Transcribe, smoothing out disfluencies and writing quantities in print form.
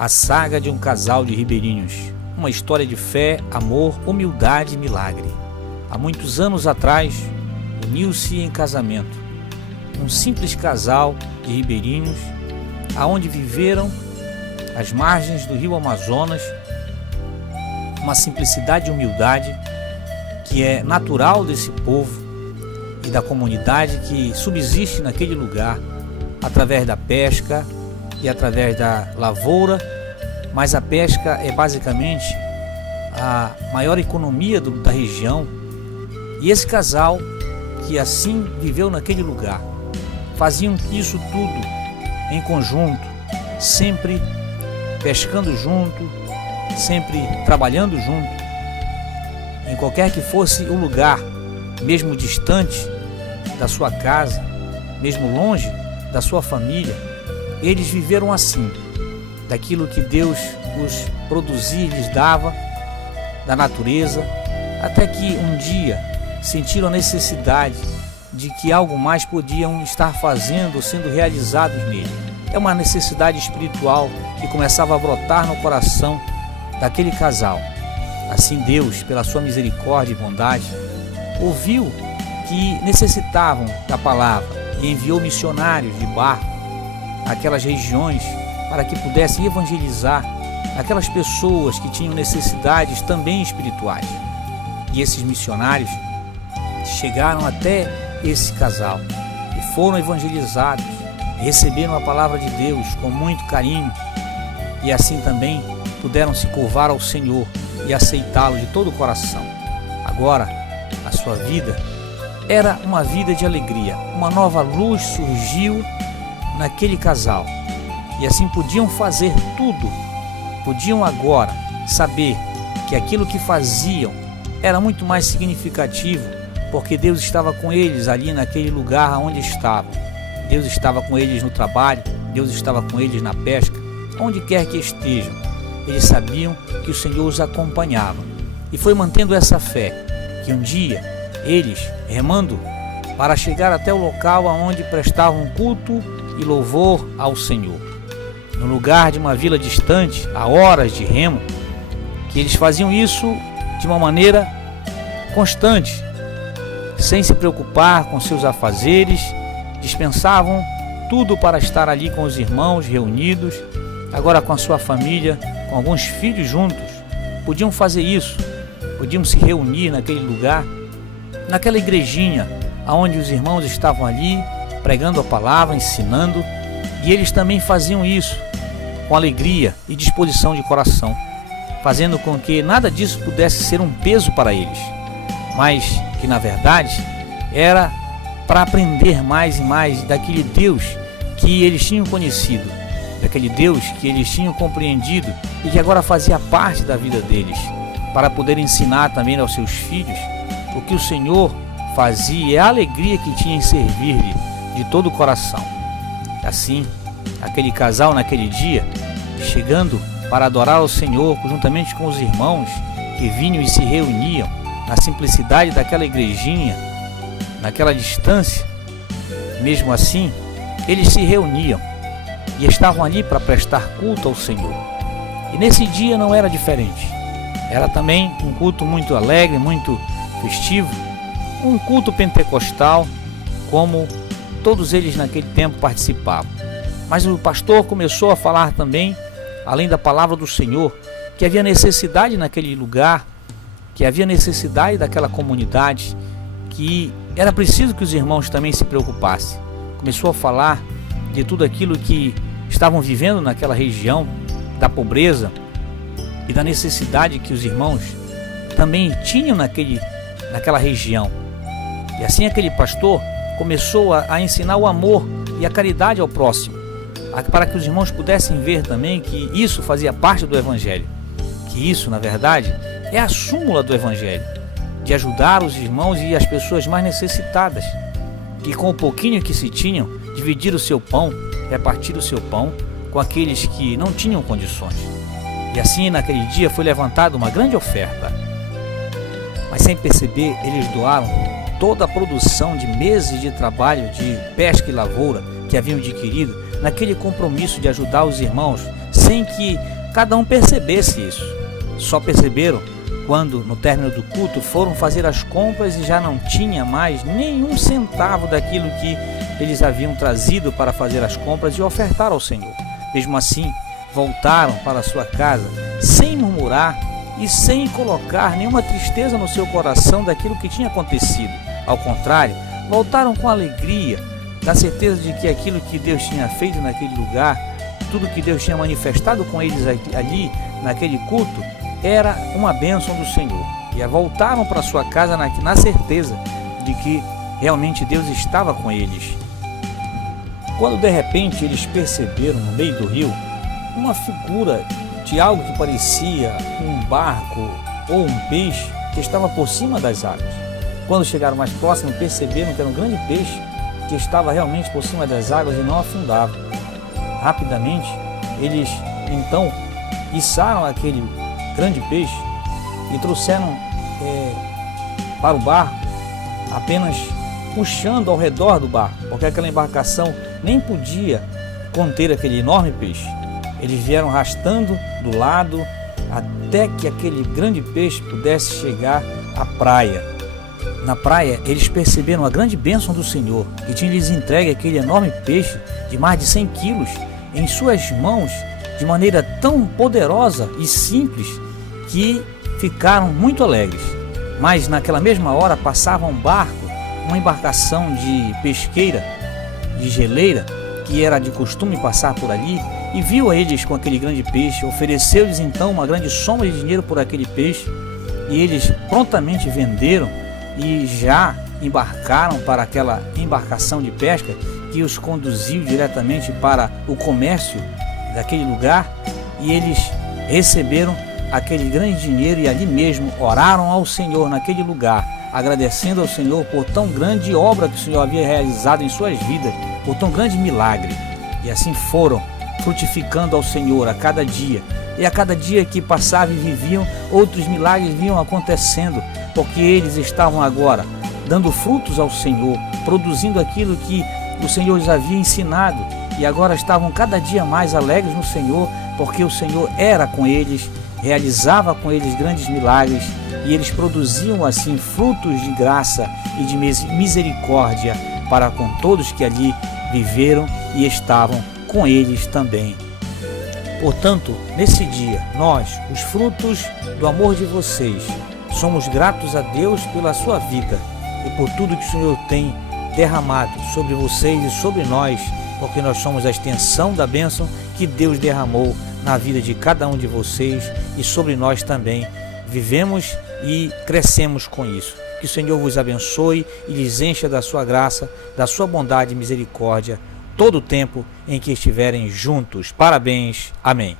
A saga de um casal de ribeirinhos, uma história de fé, amor, humildade e milagre. Há muitos anos atrás, uniu-se em casamento um simples casal de ribeirinhos, aonde viveram às margens do rio Amazonas, uma simplicidade e humildade que é natural desse povo e da comunidade que subsiste naquele lugar, através da pesca e através da lavoura, mas a pesca é basicamente a maior economia da região. E esse casal que assim viveu naquele lugar, faziam isso tudo em conjunto, sempre pescando junto, sempre trabalhando junto, em qualquer que fosse o lugar, mesmo distante da sua casa, mesmo longe da sua família, eles viveram assim, daquilo que Deus os produzia e lhes dava, da natureza, até que um dia sentiram a necessidade de que algo mais podiam estar fazendo ou sendo realizados nele. É uma necessidade espiritual que começava a brotar no coração daquele casal. Assim Deus, pela sua misericórdia e bondade, ouviu que necessitavam da palavra e enviou missionários de barco àquelas regiões para que pudessem evangelizar aquelas pessoas que tinham necessidades também espirituais. E esses missionários chegaram até esse casal e foram evangelizados, receberam a palavra de Deus com muito carinho e assim também puderam se curvar ao Senhor e aceitá-lo de todo o coração. Agora, a sua vida era uma vida de alegria, uma nova luz surgiu naquele casal e assim podiam fazer tudo, podiam agora saber que aquilo que faziam era muito mais significativo, porque Deus estava com eles ali naquele lugar onde estavam. Deus estava com eles no trabalho, Deus estava com eles na pesca, onde quer que estejam. Eles sabiam que o Senhor os acompanhava. E foi mantendo essa fé que um dia eles, remando para chegar até o local onde prestavam culto e louvor ao Senhor, no lugar de uma vila distante, a horas de remo, que eles faziam isso de uma maneira constante, sem se preocupar com seus afazeres, dispensavam tudo para estar ali com os irmãos reunidos, agora com a sua família, com alguns filhos juntos. Podiam fazer isso, podiam se reunir naquele lugar, naquela igrejinha, onde os irmãos estavam ali, pregando a palavra, ensinando, e eles também faziam isso com alegria e disposição de coração, fazendo com que nada disso pudesse ser um peso para eles, mas que na verdade era para aprender mais e mais daquele Deus que eles tinham conhecido, daquele Deus que eles tinham compreendido e que agora fazia parte da vida deles, para poder ensinar também aos seus filhos o que o Senhor fazia e a alegria que tinha em servir-lhe de todo o coração. Assim, aquele casal naquele dia, chegando para adorar ao Senhor juntamente com os irmãos que vinham e se reuniam na simplicidade daquela igrejinha, naquela distância, mesmo assim, eles se reuniam e estavam ali para prestar culto ao Senhor. E nesse dia não era diferente. Era também um culto muito alegre, muito festivo, um culto pentecostal, como todos eles naquele tempo participavam. Mas o pastor começou a falar também, além da palavra do Senhor, que havia necessidade naquele lugar, que havia necessidade daquela comunidade, que era preciso que os irmãos também se preocupassem. Começou a falar de tudo aquilo que estavam vivendo naquela região, da pobreza e da necessidade que os irmãos também tinham naquela região. E assim aquele pastor começou a ensinar o amor e a caridade ao próximo, para que os irmãos pudessem ver também que isso fazia parte do Evangelho, que isso, na verdade, é a súmula do Evangelho, de ajudar os irmãos e as pessoas mais necessitadas, que com o pouquinho que se tinham, dividir o seu pão, repartir o seu pão com aqueles que não tinham condições. E assim, naquele dia, foi levantada uma grande oferta. Mas sem perceber, eles doaram toda a produção de meses de trabalho de pesca e lavoura que haviam adquirido naquele compromisso de ajudar os irmãos, sem que cada um percebesse isso. Só perceberam quando, no término do culto, foram fazer as compras e já não tinha mais nenhum centavo daquilo que eles haviam trazido para fazer as compras e ofertar ao Senhor. Mesmo assim, voltaram para sua casa sem murmurar e sem colocar nenhuma tristeza no seu coração daquilo que tinha acontecido. Ao contrário, voltaram com alegria, da certeza de que aquilo que Deus tinha feito naquele lugar, tudo que Deus tinha manifestado com eles ali, naquele culto, era uma bênção do Senhor. E voltaram para sua casa na certeza de que realmente Deus estava com eles. Quando de repente eles perceberam no meio do rio uma figura de algo que parecia um barco ou um peixe que estava por cima das águas. Quando chegaram mais próximo, perceberam que era um grande peixe que estava realmente por cima das águas e não afundava. Rapidamente, eles então içaram aquele grande peixe e trouxeram para o barco, apenas puxando ao redor do barco, porque aquela embarcação nem podia conter aquele enorme peixe. Eles vieram arrastando do lado até que aquele grande peixe pudesse chegar à praia. Na praia, eles perceberam a grande bênção do Senhor, que tinha lhes entregue aquele enorme peixe de mais de 100 quilos em suas mãos, de maneira tão poderosa e simples, que ficaram muito alegres. Mas naquela mesma hora passava um barco, uma embarcação de pesqueira, de geleira, que era de costume passar por ali, e viu a eles com aquele grande peixe, ofereceu-lhes então uma grande soma de dinheiro por aquele peixe, e eles prontamente venderam e já embarcaram para aquela embarcação de pesca que os conduziu diretamente para o comércio daquele lugar, e eles receberam aquele grande dinheiro e ali mesmo oraram ao Senhor naquele lugar, agradecendo ao Senhor por tão grande obra que o Senhor havia realizado em suas vidas, por tão grande milagre. E assim foram frutificando ao Senhor a cada dia, e a cada dia que passava e viviam, outros milagres vinham acontecendo, porque eles estavam agora dando frutos ao Senhor, produzindo aquilo que o Senhor lhes havia ensinado, e agora estavam cada dia mais alegres no Senhor, porque o Senhor era com eles, realizava com eles grandes milagres, e eles produziam assim frutos de graça e de misericórdia para com todos que ali viveram e estavam com eles também. Portanto, nesse dia, nós, os frutos do amor de vocês, somos gratos a Deus pela sua vida e por tudo que o Senhor tem derramado sobre vocês e sobre nós, porque nós somos a extensão da bênção que Deus derramou na vida de cada um de vocês e sobre nós também. Vivemos e crescemos com isso. Que o Senhor vos abençoe e lhes encha da sua graça, da sua bondade e misericórdia, todo o tempo em que estiverem juntos. Parabéns. Amém.